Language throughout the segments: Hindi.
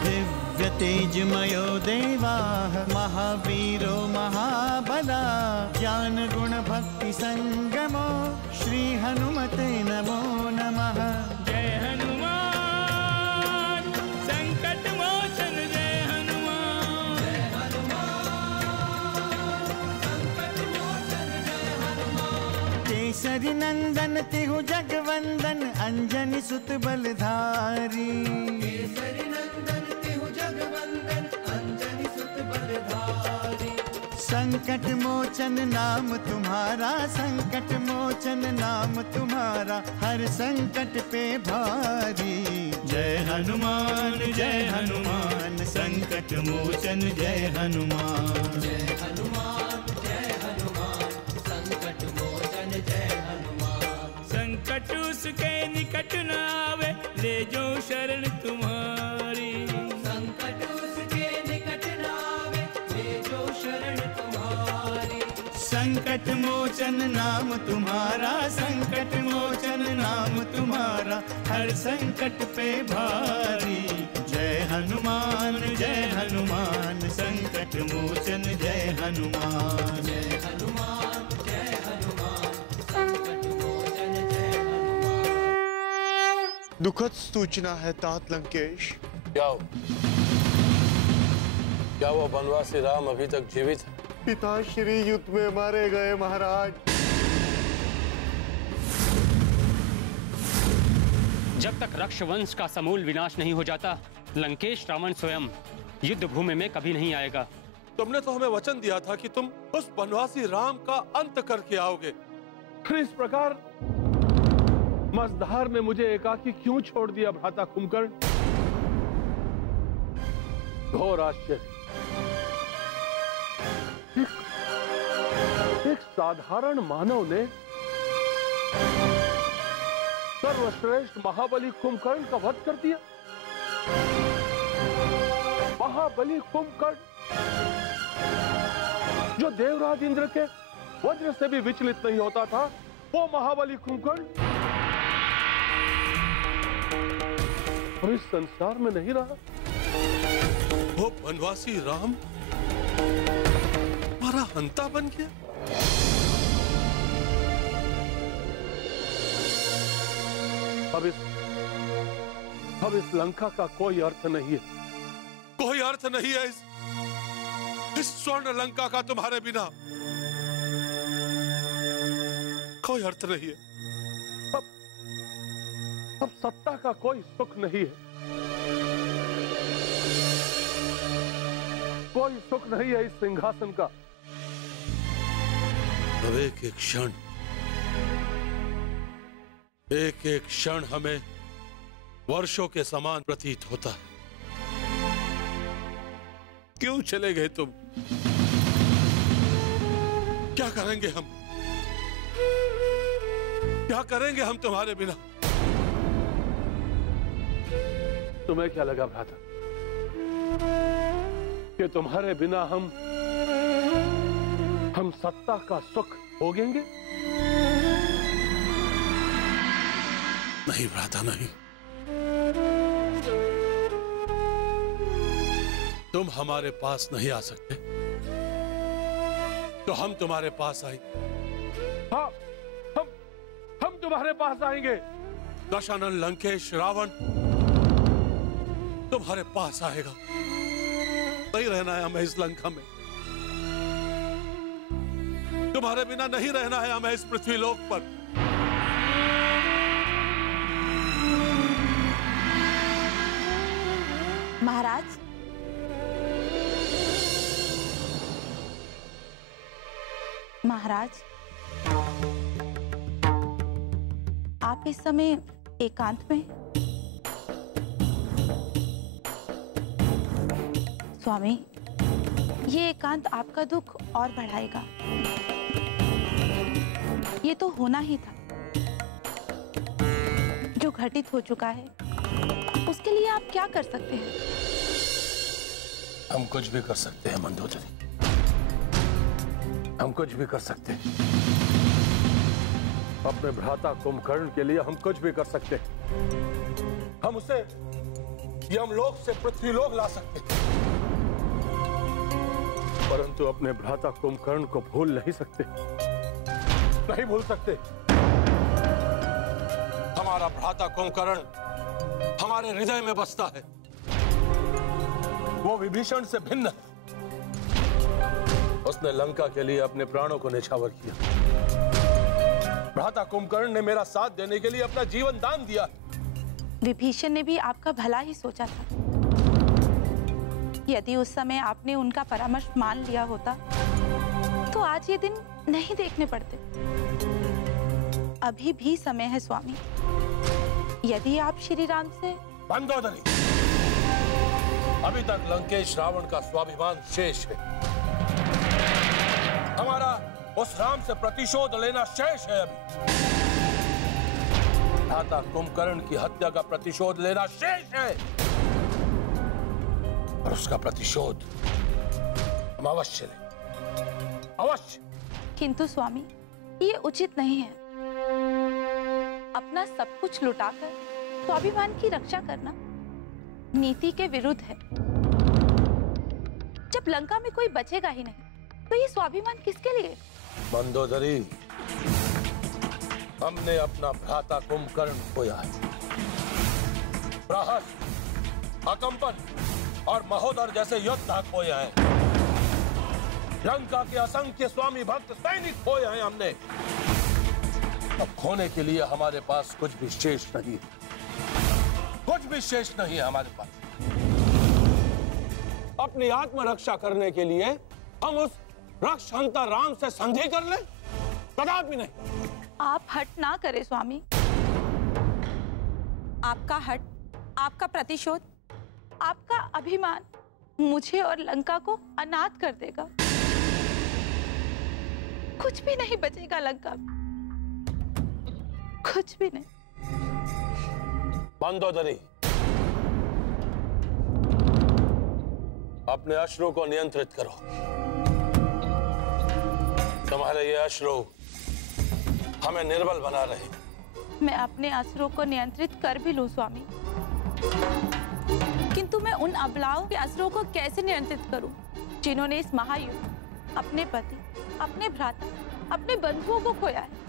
दिव्य तेजमयो देवाः महावीरो महाबला ज्ञान गुण भक्ति संगमो श्री हनुमते नमो नमः। जय हनुमान संकट मोचन जय हनुमान। जय हनुमान संकट मोचन जय हनुमान। केसरी नंदन तिहु जगवंदन अंजनी सुत बलधारी। केसरी नंदन तिहु जगवंदन अंजनी सुत बलधारी। संकट मोचन नाम तुम्हारा संकट मोचन नाम तुम्हारा हर संकट पे भारी। जय हनुमान संकट मोचन जय हनुमान। जय हनुमान संकट मोचन जय हनुमान। संकट उसके निकट न आवे ले जो शरण तुम्हारी। संकट उसके निकट न आवे ले जो शरण तुम्हारी। संकट मोचन नाम तुम्हारा संकट मोचन नाम तुम्हारा हर संकट पे भारी। जय हनुमान संकट मोचन जय हनुमान। जय हनुमान संकट मोचन जय हनुमान। दुखद सूचना है तात लंकेश। क्या वो बनवासी राम अभी तक जीवित है? पिताश्री युद्ध में मारे गए महाराज। जब तक रक्षवंश का समूल विनाश नहीं हो जाता लंकेश रावण स्वयं युद्ध भूमि में कभी नहीं आएगा। तुमने तो हमें वचन दिया था कि तुम उस बनवासी राम का अंत करके आओगे, फिर इस प्रकार मझधार में मुझे एकाकी क्यों छोड़ दिया भ्राता कुंभकर्ण? घोर आश्चर्य। एक साधारण मानव ने सर्वश्रेष्ठ महाबली कुंभकर्ण का वध कर दिया। महाबली कुंभकर्ण जो देवराज इंद्र के वज्र से भी विचलित नहीं होता था, वो महाबली कुंभकर्ण अब इस संसार में नहीं रहा। वो बनवासी राम हमारा हंता बन गया। अब इस लंका का कोई अर्थ नहीं है, कोई अर्थ नहीं है इस स्वर्ण लंका का तुम्हारे बिना कोई अर्थ नहीं है। अब सत्ता का कोई सुख नहीं है, कोई सुख नहीं है इस सिंहासन का। अब एक एक क्षण हमें वर्षों के समान प्रतीत होता है। क्यों चले गए तुम? क्या करेंगे हम? क्या करेंगे हम तुम्हारे बिना? तुम्हें क्या लगा भ्राता कि तुम्हारे बिना हम सत्ता का सुख भोगेंगे? नहीं भ्राता नहीं। तुम हमारे पास नहीं आ सकते तो हम तुम्हारे पास आएंगे। हाँ, हम तुम्हारे पास आएंगे। दशानन लंकेश रावण तुम्हारे पास आएगा। नहीं रहना है हमें इस लंका में, तुम्हारे बिना नहीं रहना है हमें इस पृथ्वी लोक पर। महाराज, महाराज, आप इस समय एकांत में? स्वामी, ये एकांत आपका दुख और बढ़ाएगा। ये तो होना ही था। जो घटित हो चुका है उसके लिए आप क्या कर सकते हैं? हम कुछ भी कर सकते हैं मंदोदरी, हम कुछ भी कर सकते हैं। अपने भ्राता कुंभकर्ण के लिए हम कुछ भी कर सकते हैं। हम उसे यमलोक से पृथ्वीलोक ला सकते थे, परंतु अपने भ्राता कुंभकर्ण को भूल नहीं सकते, नहीं भूल सकते। हमारा भ्राता कुंभकर्ण हमारे हृदय में बसता है। वो विभीषण से भिन्न है। उसने लंका के लिए अपने प्राणों को न्यौछावर किया। भ्राता कुंभकर्ण ने मेरा साथ देने के लिए अपना जीवन दान दिया। विभीषण ने भी आपका भला ही सोचा था। यदि उस समय आपने उनका परामर्श मान लिया होता तो आज ये दिन नहीं देखने पड़ते। अभी भी समय है स्वामी। यदि आप श्री राम से मंदोदरी, अभी तक लंकेश रावण का स्वाभिमान शेष है। हमारा उस राम से प्रतिशोध लेना शेष है। अभी भ्राता कुंभकर्ण की हत्या का प्रतिशोध लेना शेष है, और उसका प्रतिशोध हम अवश्य लें, अवश्य। किंतु स्वामी, ये उचित नहीं है। अपना सब कुछ लुटाकर स्वाभिमान की रक्षा करना नीति के विरुद्ध है। जब लंका में कोई बचेगा ही नहीं तो ये स्वाभिमान किसके लिए? मंदोदरी, हमने अपना भ्राता कुंभकर्ण खोया है। प्रहस, अकंपन और महोदर जैसे योद्धा खोया है। लंका के असंख्य स्वामी भक्त सैनिक खोए हैं हमने। अब खोने के लिए हमारे पास कुछ भी शेष नहीं है, कुछ भी शेष नहीं है हमारे पास। अपनी आत्मरक्षा करने के लिए हम उस रक्षहंता राम से संधि कर लें? कदापि नहीं। आप हट ना करें स्वामी। आपका हट, आपका प्रतिशोध, आपका अभिमान मुझे और लंका को अनाथ कर देगा। कुछ भी नहीं बचेगा लंका में, कुछ भी नहीं। मंदोदरी, अपने अश्रु को नियंत्रित करो। तुम्हारे ये अश्रु हमें निर्बल बना रहे। मैं अपने अश्रुओं को नियंत्रित कर भी लूं स्वामी, किंतु मैं उन अबलाओं के अश्रुओं को कैसे नियंत्रित करूं जिन्होंने इस महायुद्ध अपने पति, अपने भ्राता, अपने बंधुओं को खोया है।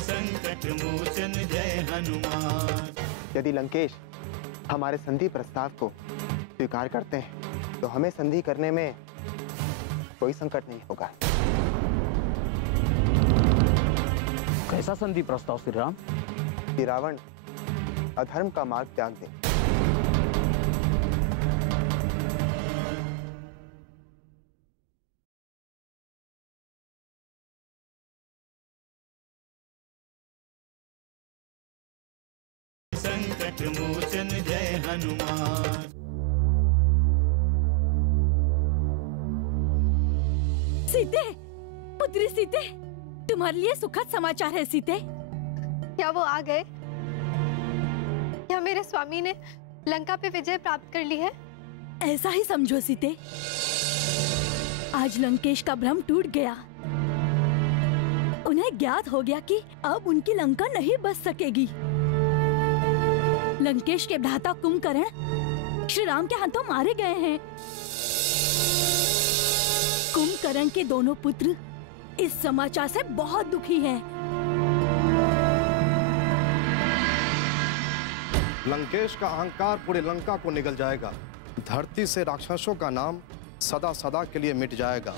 संकट मोचन जय हनुमान। यदि लंकेश हमारे संधि प्रस्ताव को स्वीकार करते हैं तो हमें संधि करने में कोई संकट नहीं होगा। कैसा संधि प्रस्ताव श्री राम? कि रावण अधर्म का मार्ग त्याग दे। संकट मोचन जय हनुमान। सीते, पुत्री सीते, तुम्हारे लिए सुखद समाचार है सीते। क्या वो आ गए? क्या मेरे स्वामी ने लंका पे विजय प्राप्त कर ली है? ऐसा ही समझो सीते। आज लंकेश का भ्रम टूट गया। उन्हें ज्ञात हो गया कि अब उनकी लंका नहीं बच सकेगी। लंकेश के भ्राता कुंभकर्ण श्री राम के हाथों मारे गए हैं। कुंभकर्ण के दोनों पुत्र इस समाचार से बहुत दुखी हैं। लंकेश का अहंकार पूरे लंका को निगल जाएगा। धरती से राक्षसों का नाम सदा सदा के लिए मिट जाएगा।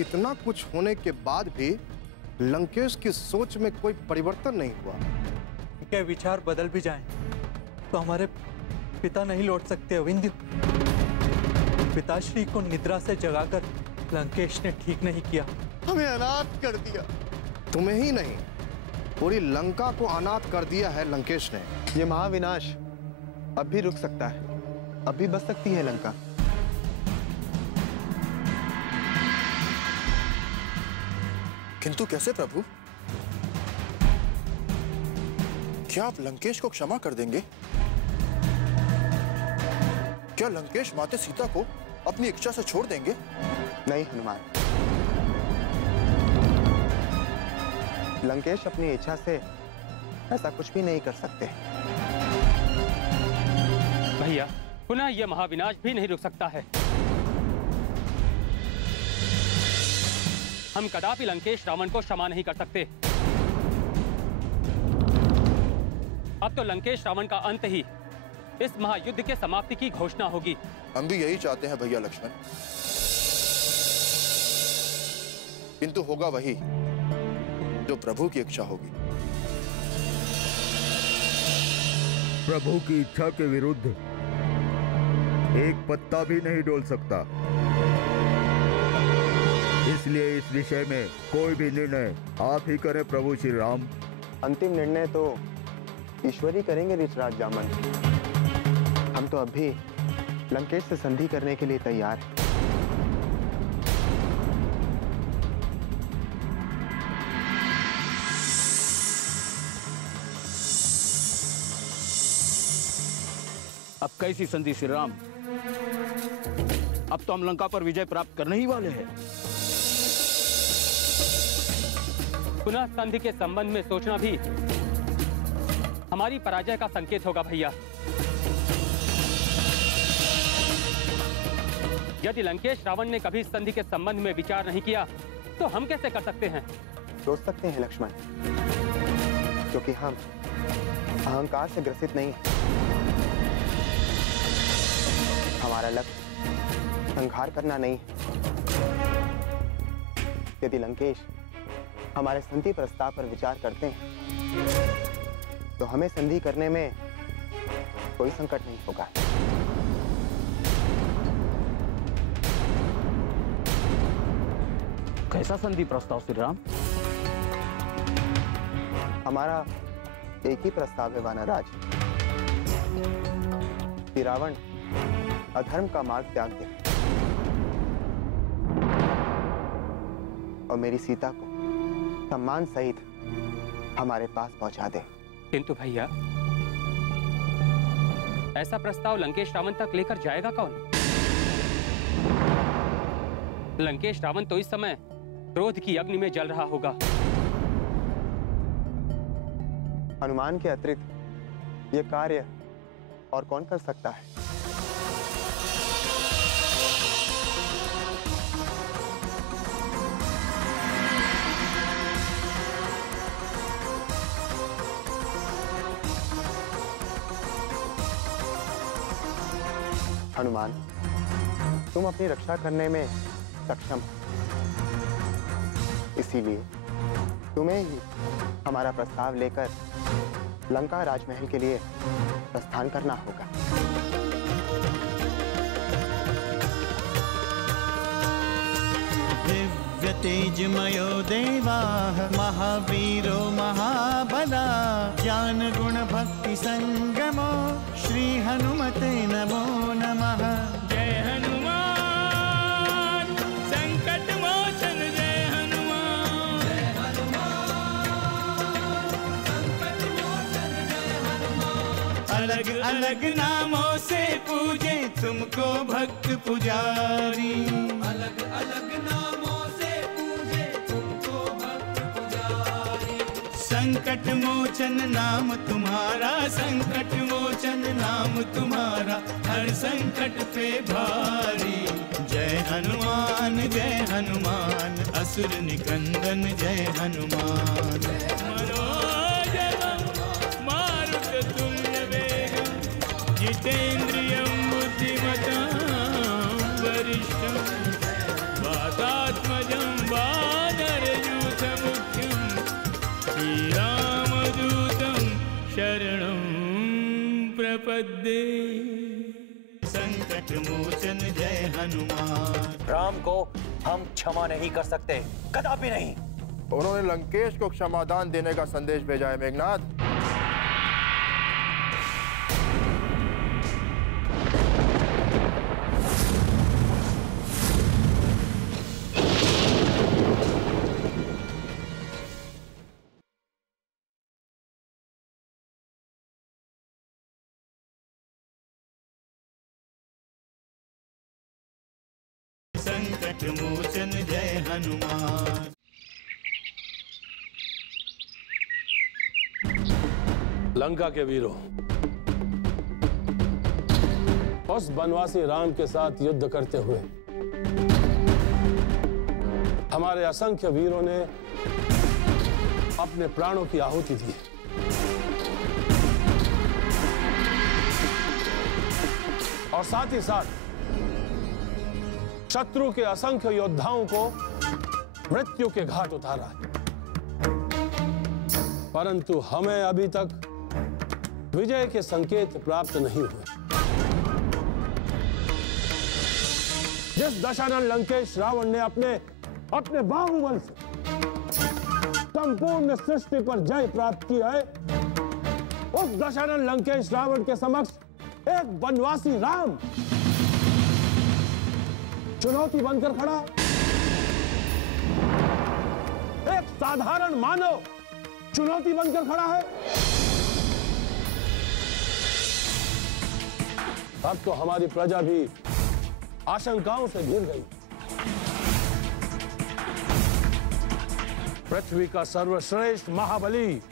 इतना कुछ होने के बाद भी लंकेश की सोच में कोई परिवर्तन नहीं हुआ। उनके विचार बदल भी जाएं तो हमारे पिता नहीं लौट सकते। अविंद, पिताश्री को निद्रा से जगाकर लंकेश ने ठीक नहीं किया। हमें अनाथ कर दिया। तुम्हें ही नहीं, पूरी लंका को अनाथ कर दिया है लंकेश ने। ये महाविनाश अब भी रुक सकता है, अब भी बच सकती है लंका। किंतु कैसे प्रभु? क्या आप लंकेश को क्षमा कर देंगे? क्या लंकेश माता सीता को अपनी इच्छा से छोड़ देंगे? नहीं हनुमान, लंकेश अपनी इच्छा से ऐसा कुछ भी नहीं कर सकते। भैया, पुनः यह महाविनाश भी नहीं रुक सकता है। हम कदापि लंकेश रावण को क्षमा नहीं कर सकते। अब तो लंकेश रावण का अंत ही इस महायुद्ध के समाप्ति की घोषणा होगी। हम भी यही चाहते हैं भैया लक्ष्मण, किंतु होगा वही जो प्रभु की इच्छा होगी। प्रभु की इच्छा के विरुद्ध एक पत्ता भी नहीं डोल सकता, इसलिए इस विषय में कोई भी निर्णय आप ही करें प्रभु श्री राम। अंतिम निर्णय तो ईश्वर ही करेंगे ऋषराज जामन। हम तो अब भी लंकेश से संधि करने के लिए तैयार हैं। अब कैसी संधि श्री राम? अब तो हम लंका पर विजय प्राप्त करने ही वाले हैं। पुनः संधि के संबंध में सोचना भी हमारी पराजय का संकेत होगा भैया। यदि लंकेश रावण ने कभी संधि के संबंध में विचार नहीं किया तो हम कैसे कर सकते हैं? सोच सकते हैं लक्ष्मण, क्योंकि हम अहंकार से ग्रसित नहीं हैं। हमारा लक्ष्य संहार करना नहीं है। यदि लंकेश हमारे संधि प्रस्ताव पर विचार करते हैं तो हमें संधि करने में कोई संकट नहीं होगा। कैसा संधि प्रस्ताव श्री राम? हमारा एक ही प्रस्ताव है वानराज, कि रावण अधर्म का मार्ग त्याग दे और मेरी सीता को सम्मान सहित हमारे पास पहुंचा दे। किंतु भैया, ऐसा प्रस्ताव लंकेश रावण तक लेकर जाएगा कौन? लंकेश रावण तो इस समय क्रोध की अग्नि में जल रहा होगा। हनुमान के अतिरिक्त ये कार्य और कौन कर सकता है? हनुमान, तुम अपनी रक्षा करने में सक्षम हो, इसीलिए तुम्हें ही हमारा प्रस्ताव लेकर लंका राजमहल के लिए प्रस्थान करना होगा। दिव्य तेजमयो देवाः महावीरो महाबला ज्ञान गुण भक्ति संगमो श्री हनुमते नमो नमः। जय हनुमान संकट मोचन, जय हनुमान। जय हनुमान संकट मोचन, जय हनुमान। अलग अलग नामों से पूजे तुमको भक्त पुजारी, अलग अलग नामों से पूजे तुमको भक्त पुजारी। संकट मोचन नाम तुम्हारा, संकट मोचन नाम तुम्हारा, हर संकट पे भारी। जय हनुमान असुर निकंदन, जय हनुमान। मनोजवं मारुततुल्य वेगं जितेन्द्रियं बुद्धिमतां वरिष्ठं वातात्मजं वानरयूथमुख्यं श्रीरामदूतं शरणं प्रपद्ये। संकट मोचन जय हनुमान। राम को हम क्षमा नहीं कर सकते, कदापि नहीं। उन्होंने लंकेश को क्षमादान देने का संदेश भेजा है मेघनाथ। संकट मोचन जय हनुमान। लंका के वीरों, उस बनवासी राम के साथ युद्ध करते हुए हमारे असंख्य वीरों ने अपने प्राणों की आहुति दी। और साथ ही साथ शत्रु के असंख्य योद्धाओं को मृत्यु के घाट उतारा है। परंतु हमें अभी तक विजय के संकेत प्राप्त नहीं हुए। जिस दशानन लंकेश रावण ने अपने बाहुबल से संपूर्ण सृष्टि पर जय प्राप्त की है, उस दशानन लंकेश रावण के समक्ष एक बनवासी राम चुनौती बनकर खड़ा। एक साधारण मानव चुनौती बनकर खड़ा है। अब तो हमारी प्रजा भी आशंकाओं से घिर गई। पृथ्वी का सर्वश्रेष्ठ महाबली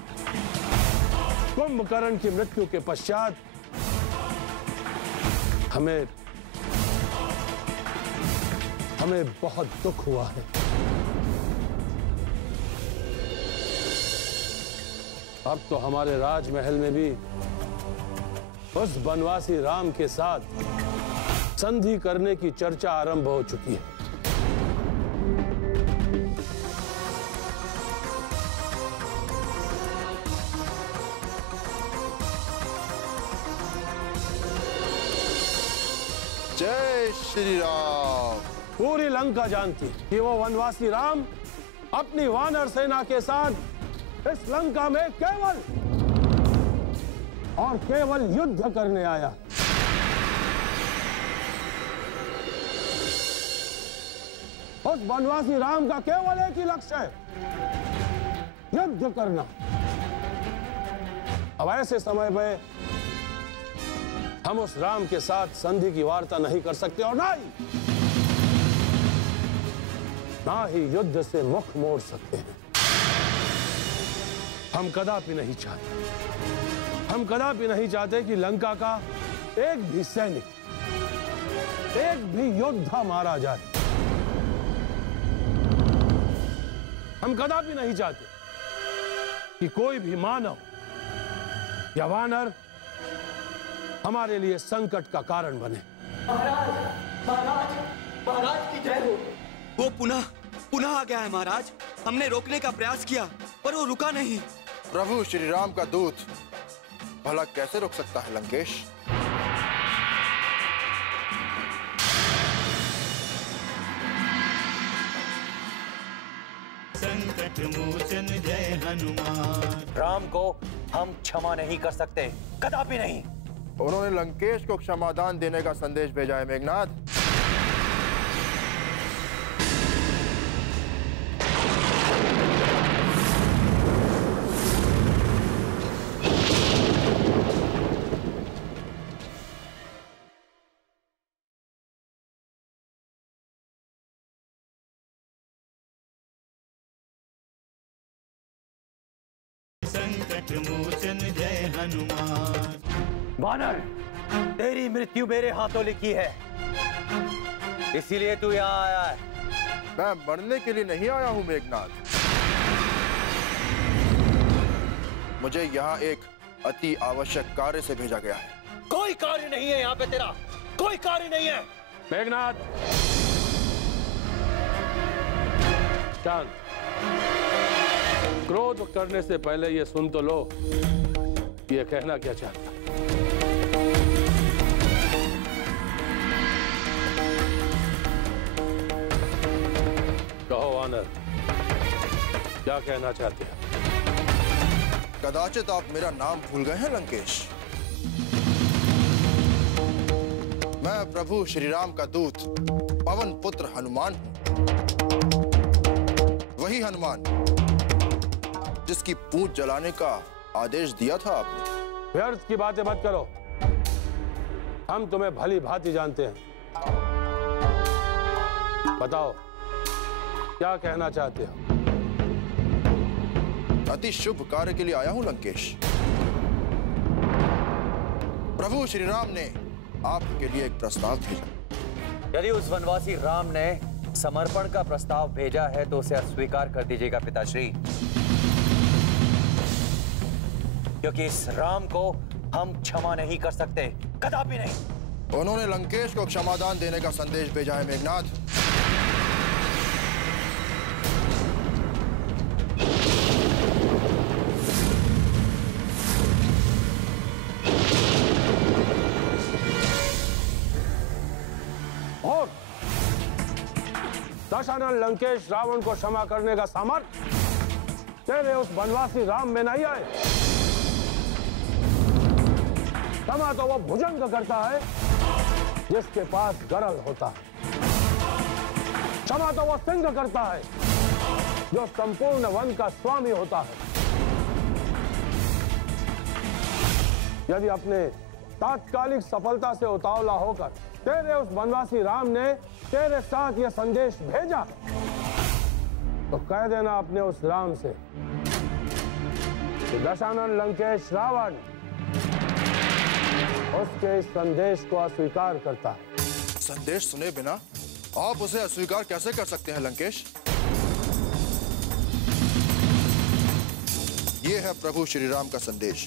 कुंभकर्ण की मृत्यु के पश्चात हमें बहुत दुख हुआ है। अब तो हमारे राजमहल में भी उस बनवासी राम के साथ संधि करने की चर्चा आरंभ हो चुकी है। जय श्री राम। पूरी लंका जानती कि वो वनवासी राम अपनी वानर सेना के साथ इस लंका में केवल और केवल युद्ध करने आया। उस वनवासी राम का केवल एक ही लक्ष्य है, युद्ध करना। अब ऐसे समय में हम उस राम के साथ संधि की वार्ता नहीं कर सकते और ना ही युद्ध से मुख मोड़ सकते हैं। हम कदापि नहीं चाहते कि लंका का एक भी सैनिक, एक भी योद्धा मारा जाए। हम कदापि नहीं चाहते कि कोई भी मानव या वानर हमारे लिए संकट का कारण बने। महाराज की जय हो। वो पुनः आ गया है महाराज। हमने रोकने का प्रयास किया पर वो रुका नहीं। प्रभु श्री राम का दूत भला कैसे रोक सकता है लंकेश? संकट मोचन जय हनुमान। राम को हम क्षमा नहीं कर सकते, कदापि नहीं। उन्होंने लंकेश को क्षमादान देने का संदेश भेजा है मेघनाथ। संकट मोचन जय हनुमान। वानर, तेरी मृत्यु मेरे हाथों लिखी है, इसीलिए तू यहाँ आया है। मैं मरने के लिए नहीं आया हूँ मेघनाथ। मुझे यहाँ एक अति आवश्यक कार्य से भेजा गया है। कोई कार्य नहीं है यहाँ पे तेरा, कोई कार्य नहीं है। मेघनाथ, शांत। क्रोध करने से पहले ये सुन तो लो कि ये कहना क्या चाहता। कहो वानर, क्या कहना चाहते हैं? कदाचित आप मेरा नाम भूल गए हैं लंकेश। मैं प्रभु श्री राम का दूत पवन पुत्र हनुमान हूं। वही हनुमान जिसकी पूंछ जलाने का आदेश दिया था आपने। व्यर्थ की बातें मत करो, हम तुम्हें भली भांति जानते हैं। बताओ क्या कहना चाहते हो? अति शुभ कार्य के लिए आया हूं लंकेश। प्रभु श्री राम ने आपके लिए एक प्रस्ताव भेजा। यदि उस वनवासी राम ने समर्पण का प्रस्ताव भेजा है तो उसे अस्वीकार कर दीजिएगा पिताश्री, क्योंकि इस राम को हम क्षमा नहीं कर सकते, कदापि नहीं। उन्होंने लंकेश को क्षमादान देने का संदेश भेजा है मेघनाथ। और दशानन लंकेश रावण को क्षमा करने का सामर्थ्य तेरे उस वनवासी राम में नहीं आए। क्षमा तो वो भुजंग करता है जिसके पास गरल होता है। क्षमा तो वो सिंह करता है जो संपूर्ण वन का स्वामी होता है। यदि अपने तात्कालिक सफलता से उतावला होकर तेरे उस वनवासी राम ने तेरे साथ यह संदेश भेजा तो कह देना अपने उस राम से कि दशानन लंकेश रावण उसके इस संदेश को अस्वीकार करता है। संदेश सुने बिना आप उसे अस्वीकार कैसे कर सकते हैं लंकेश? ये है प्रभु श्री राम का संदेश।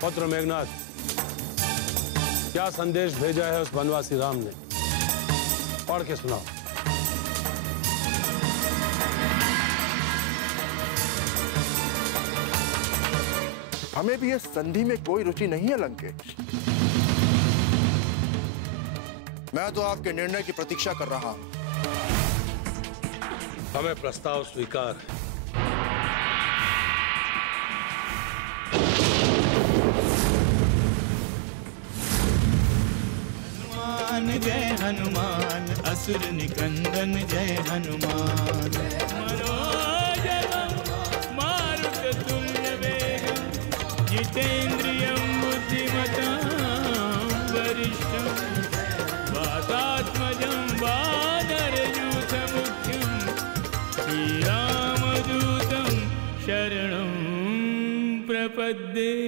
पुत्र मेघनाथ, क्या संदेश भेजा है उस वनवासी राम ने? पढ़ के सुनाओ। हमें भी इस संधि में कोई रुचि नहीं है लंकेश। मैं तो आपके निर्णय की प्रतीक्षा कर रहा हूं। हमें प्रस्ताव स्वीकार है। जय हनुमान, असुर निकंदन जय हनुमान। मनोजवं मारुततुल्य वेगं जितेन्द्रियं बुद्धिमतां वरिष्ठं वातात्मजं वानरयूथमुख्यं श्रीरामदूतं शरणं प्रपद्ये।